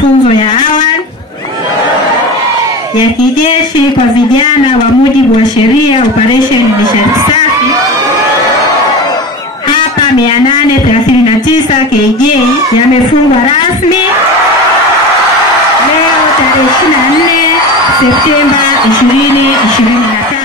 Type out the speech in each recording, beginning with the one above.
mafunzo ya awali ya kijeshi kwa vijana wa mujibu wa sheria Operation Nishati Safi hapa 839 KJ yamefungwa rasmi leo tarehe 24 Septemba 2025.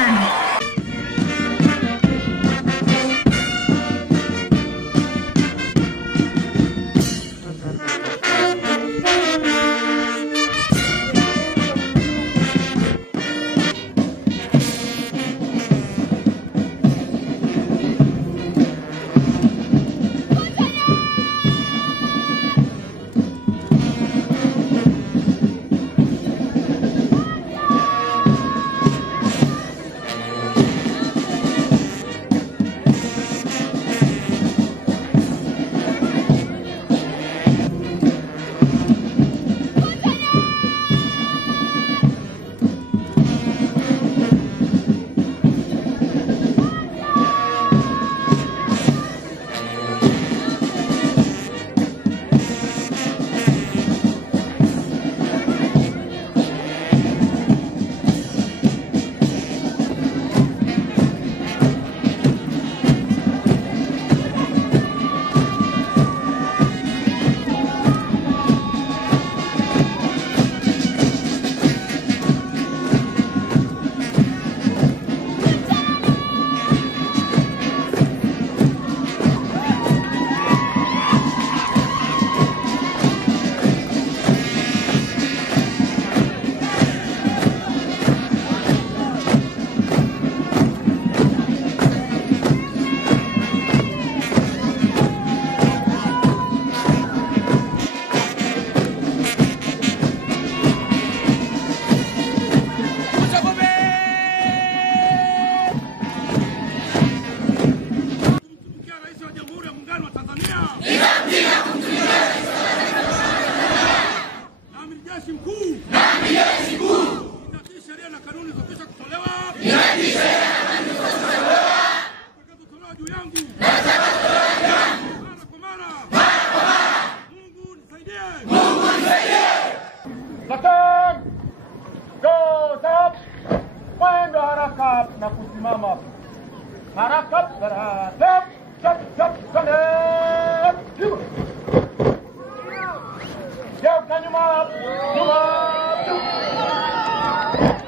Na kusimama harakati harakati chap chap kanet geuka nyuma nyuma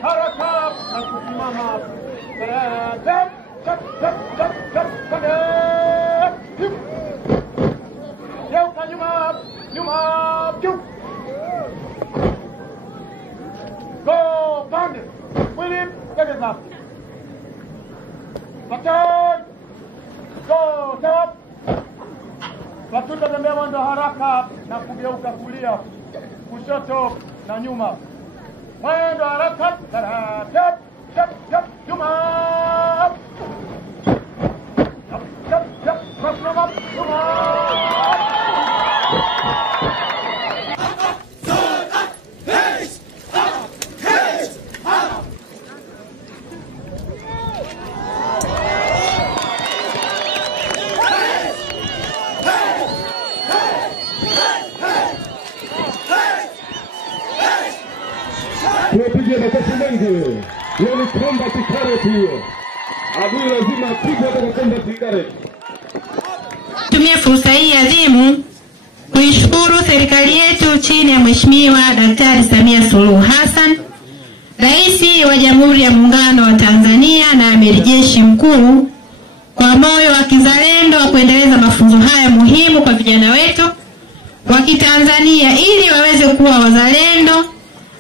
harakati na kusimama harakati chap chap chap chap kanet geuka nyuma nyuma go bandit William Tegeza Pattern! Go! Stop! Watuta tembea mwendo haraka na kugeuka kulia, kushoto na nyuma. Mwendo haraka, tap, tap, tap, nyuma. Tap, tap, tap, cross nyuma, nyuma. Tuwapigie makofi mengi. Hiyo ni combat carrot hiyo. Adui lazima apigwe kwa combat carrot. Tumie fursa hii adhimu kuishukuru serikali yetu chini ya Mheshimiwa Daktari Samia Suluhu Hassan, Rais wa Jamhuri ya Muungano wa Tanzania na Amiri Jeshi Mkuu, kwa moyo wa kizalendo wa kuendeleza mafunzo haya muhimu kwa vijana wetu wa Kitanzania ili waweze kuwa wazalendo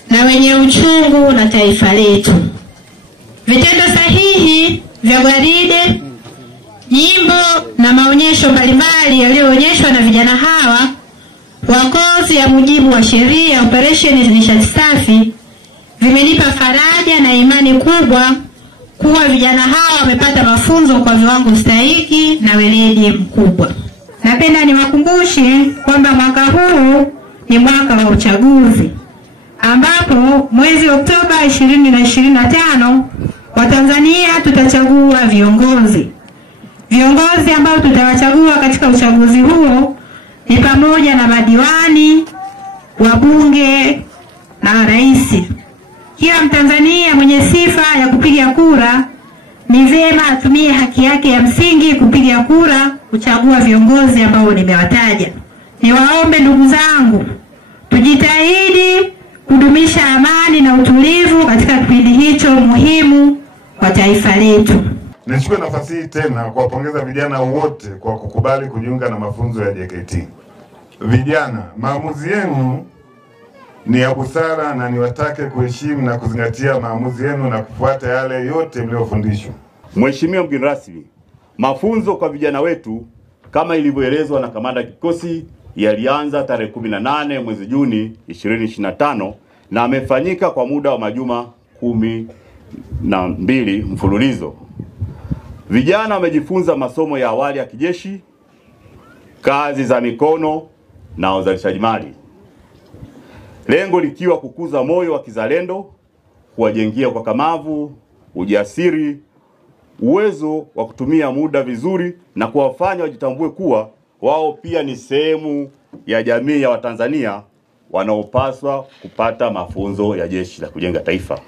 na wenye uchungu na taifa letu. Vitendo sahihi vya gwaride, nyimbo na maonyesho mbalimbali yaliyoonyeshwa na vijana hawa wa kozi ya mujibu wa sheria Operation Nishati Safi vimenipa faraja na imani kubwa kuwa vijana hawa wamepata mafunzo kwa viwango stahiki na weledi mkubwa. Napenda niwakumbushe kwamba mwaka huu ni mwaka wa uchaguzi, ambapo mwezi Oktoba 2025 Watanzania tutachagua viongozi. Viongozi ambao tutawachagua katika uchaguzi huo ni pamoja na madiwani, wabunge na rais. Kila Mtanzania mwenye sifa ya kupiga kura ni vyema atumie haki yake ya msingi kupiga kura kuchagua viongozi ambao nimewataja. Niwaombe ndugu zangu, tujitahidi kudumisha amani na utulivu katika kipindi hicho muhimu kwa taifa letu. Nichukue nafasi hii tena kuwapongeza vijana wote kwa kukubali kujiunga na mafunzo ya JKT. Vijana, maamuzi yenu ni ya busara na niwatake kuheshimu na kuzingatia maamuzi yenu na kufuata yale yote mliofundishwa. Mheshimiwa mgeni rasmi, mafunzo kwa vijana wetu kama ilivyoelezwa na kamanda kikosi yalianza tarehe 18 mwezi Juni 2025 na amefanyika kwa muda wa majuma 12 mfululizo. Vijana wamejifunza masomo ya awali ya kijeshi, kazi za mikono na uzalishaji mali. Lengo likiwa kukuza moyo wa kizalendo, kuwajengia kwa kamavu, ujasiri, uwezo wa kutumia muda vizuri na kuwafanya wajitambue kuwa wao pia ni sehemu ya jamii ya Watanzania wanaopaswa kupata mafunzo ya Jeshi la Kujenga Taifa.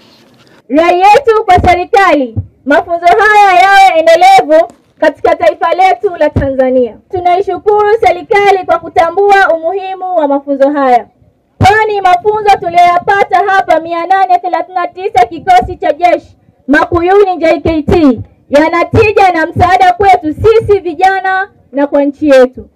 Rai yetu kwa serikali, mafunzo haya yawe endelevu katika taifa letu la Tanzania. Tunaishukuru serikali kwa kutambua umuhimu wa mafunzo haya, kwani mafunzo tuliyoyapata hapa 839 kikosi cha jeshi Makuyuni JKT yanatija na msaada kwetu sisi vijana na kwa nchi yetu.